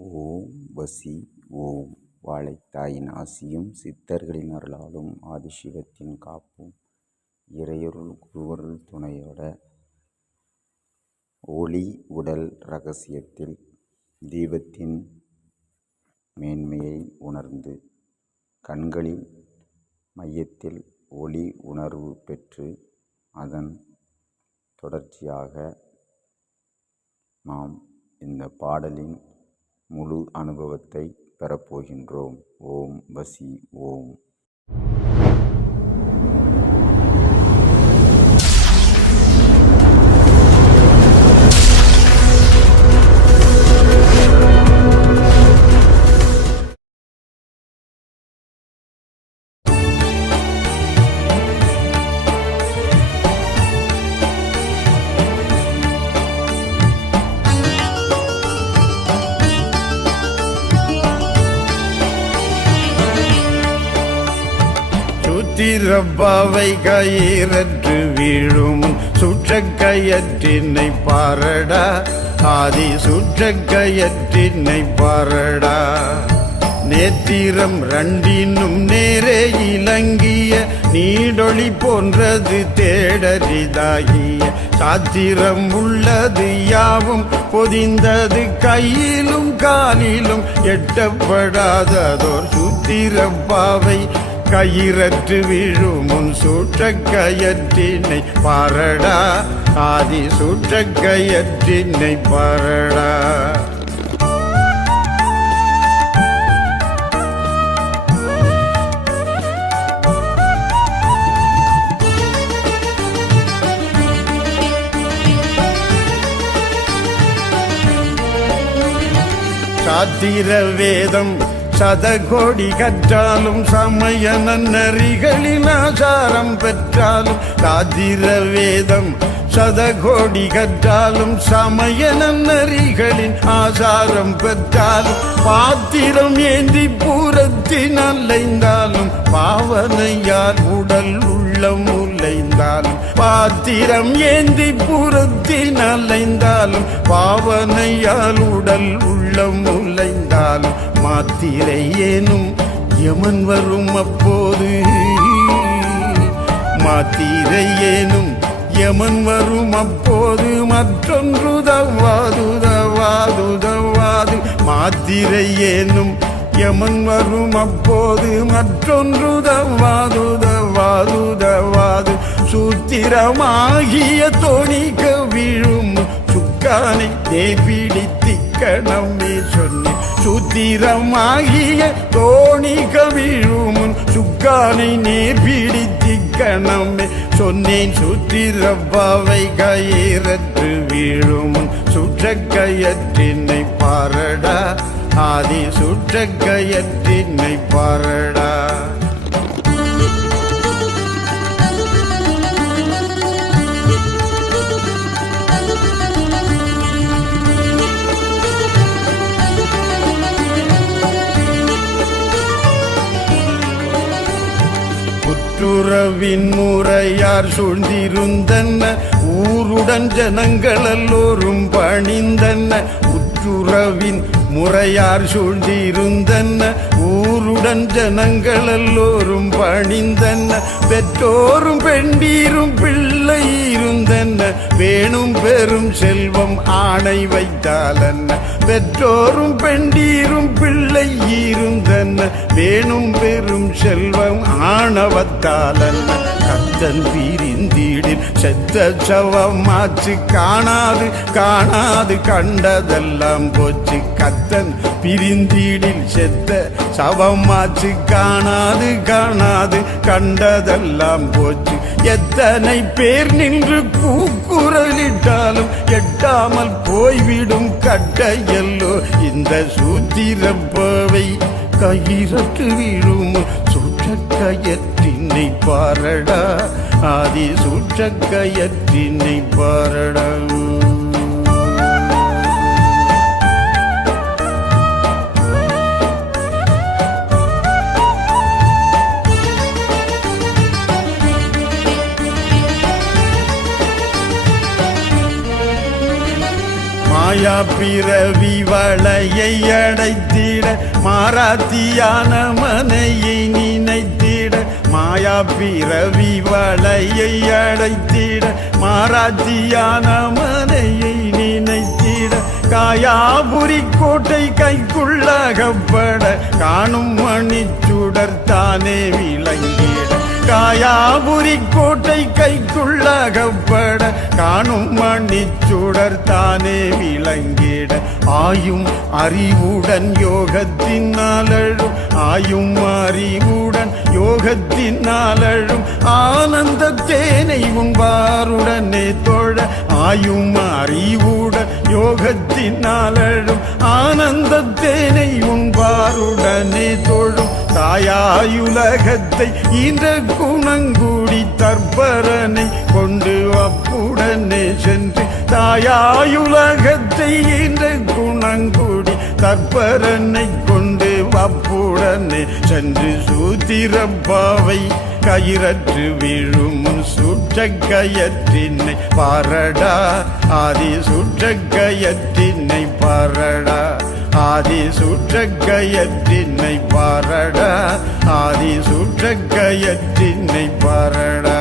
ஓம் வசி ஓம் வாழைத்தாயின் ஆசியும் சித்தர்களின் அருளாலும் ஆதிசிவத்தின் காப்பும் இறையருள் குருவருள் துணையோட ஒளி உடல் இரகசியத்தில் தீபத்தின் மேன்மையை உணர்ந்து கண்களின் மையத்தில் ஒளி உணர்வு பெற்று அதன் தொடர்ச்சியாக நாம் இந்த பாடலின் முழு அனுபவத்தை பெறப்போகின்றோம். ஓம் வசி ஓம். திறப்பாவை கயிறற்று வீழும் சுற்ற கயற்றினை பாரடா, ஆதி சுற்ற கயற்றினை பாரடா. நேத்திரம் ரண்டினும் நேரே இலங்கிய நீடொளி போன்றது தேடரிதாகிய சாத்திரம் உள்ளது யாவும் பொதிந்தது கையிலும் காலிலும் எட்டப்படாததோர் சுத்திரப்பாவை கயிறற்று விழும் முன் சூற்ற கயற்றினை பாரடா, ஆதி சூற்ற கயற்றினை பாரடா. சாத்திர வேதம் சதகோடி கற்றாலும் சமய நன்னறிகளின் ஆசாரம் பெற்றாலும், சாத்திர வேதம் சதகோடி கற்றாலும் சமய நன்னறிகளின் ஆசாரம் பெற்றாலும், பாத்திரம் ஏந்தி பூரத்தின் அலைந்தாலும் பாவனையால் உடல் உள்ளம் உலைந்தாலும், பாத்திரம் ஏந்தி பூரத்தின் அலைந்தாலும் பாவனையால் உடல் உள்ளம் உலைந்தாலும், மாத்திரை ஏனும் யமன் வரும் அப்போது, மாத்திரை ஏனும் யமன் வரும் அப்போது மற்றொன்று தவாது தவாது தவாது. மாத்திரை ஏனும் யமன் வரும் அப்போது மற்றொன்று தவாது தவாது தவாது. சூத்திரமாகிய தோணிக்க விழும் சுக்கானை தேபிடித்தி கணமே சொன்னேன். சூத்திரமாகிய தோணிக்க விழும் சுக்கானை நேர்பிடித்தி கணமே சொன்னேன். சூத்திரப்பாவை கயிறற்று வீழும் சுற்ற கயற்றினை பாரடா, ஆதி சுற்ற கயற்றினை பாரடா. உறவின் முறையார் சூழ்ந்திருந்தன ஊருடன் ஜனங்கள் எல்லோரும் பணிந்தன. உற்றுறவின் முறையார் சூழ்ந்திருந்தன ஊருடன் ஜனங்கள் எல்லோரும் பணிந்தன. பெற்றோரும் பெண்டீரும் பிள்ளை இருந்தன வேணும் பெரும் செல்வம் ஆணை வைத்தாலன்ன. பெற்றோரும் பெண்டீரும் பிள்ளை இருந்தன வேணும் பெரும் செல்வம் ஆணவத்தாலன்ன. கத்தன் பிரிந்தீடில் செத்த சவமாச்சு காணாது காணாது கண்டதெல்லாம் போச்சு. கத்தன் பிரிந்தீடில் செத்த சவமாச்சு காணாது காணாது கண்டதெல்லாம் போச்சு. எத்தனை பேர் நின்று கூக்குரலிட்டாலும் எட்டாமல் போய்விடும் கட்டையல்லோ இந்த சூத்திரப்பாவை கயிறற்று விழும் சுற்ற கயற்றினை பாரடா, ஆதி சுற்ற கயற்றினை பாரடா. மாயா பிறவி வளையை அடைத்திட மாறாத்தியான மனையை நினைத்திட மாயா பிறவி வளையை அடைத்திட மாறாத்தியான மனையை நினைத்திட காயாபுரி கோட்டை கைக்குள்ளகப்பட காணும் மணிச்சுடர் தானே விளங்கிட காயாபுரி கோட்டை கைக்குள்ளகப்பட காணும் மணிச்சுடர் தானே விளங்கிட ஆயும் அறிவுடன் யோகத்தினாலும் ஆயும் அறிவுடன் யோகத்தினாலும் ஆனந்த தேனை உண்பாருடனே தொழ ஆயும் அறிவுடன் யோகத்தினாலும் ஆனந்த தேனை உண்பாருடனே தொழும் தாயாயுலகத்தை இந்த குணங்குடி தற்பரனை கொண்டு அப்புடனே சென்று தாயாயுலகத்தை இந்த குணங்குடி தற்பரனை கொண்டு அப்புடனே சென்று சூத்திரப்பாவை கயிறற்று விழும் சுற்ற கயற்றினை பாரடா ஆதி சுற்ற கயற்றினை பாரடா ஆதி சுற்ற கயற்றினை பாரடா ஆதி சுற்ற கயற்றினை பாரடா